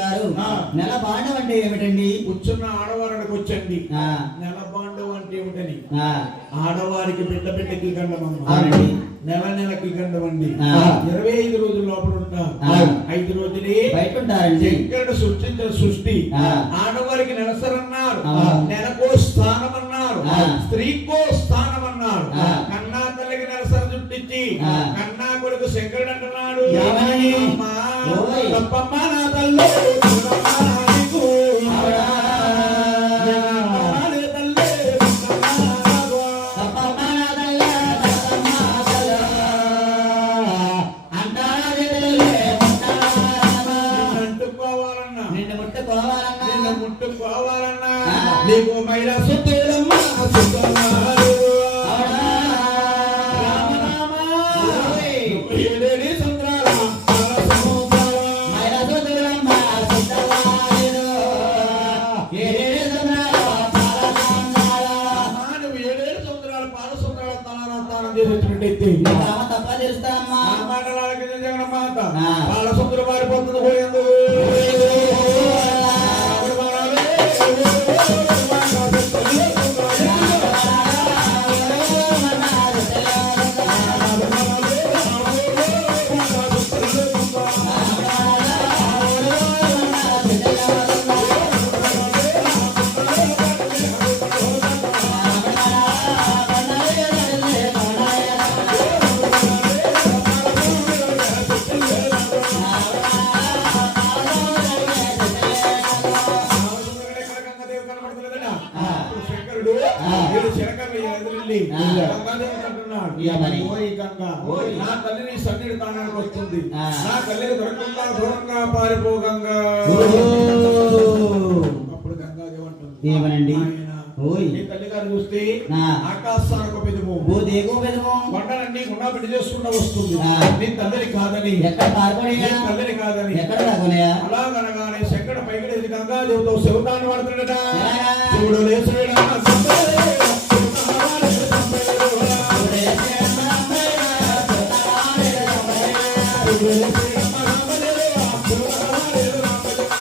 గారు నెల బాండం అంటే ఏమిటండి? కూర్చున్న ఆడవారికి వచ్చండి. నెల బాండం అంటే ఏమిటని? ఆడవారికి బిడ్డకి గండమమ్మ, నెల నెలకి గండమండి. 25 రోజుల లోపల ఉంటారు. 5 రోజులే బయట ఉంటారండి. ఇక్కడ సృష్టించిన సృష్టి ఆడవారికి నెలసరన్నారు, నెలకో స్థానం అన్నారు, స్త్రీకో స్థానం అన్నారు. కన్నా తల్లికి నెలసర చుట్టించి కన్నా కొడుకు శంకరుడు అంటున్నాడు, తప్పమ్మ నా తల్లి ముట్టుకోవాలన్నా నీకు మైరా సుత్తేలమ్మ సుత్తన్నారు. బాలసుందరు మారిపోతుంది పోయేందుకు నా తల్లిని సన్నిధి తాడానికి వస్తుంది, నా తల్లిని దొరకకుండా దూరంగా పారిపో గంగా. అప్పుడు గంగా ఏమంటుంది? నీ తల్లిగారు చూస్తే ఆకాశానికి పెదము, కొండలన్నీ గుండా పెళ్లి చేసుకుంటూ వస్తుంది. నీ తల్లిని కాదని, తల్లిని కాదని అలాగనగానే శంకర పైకి గంగా దేవతో శివతాన్ని వాడుతున్నాడట. చూడు లేచుడా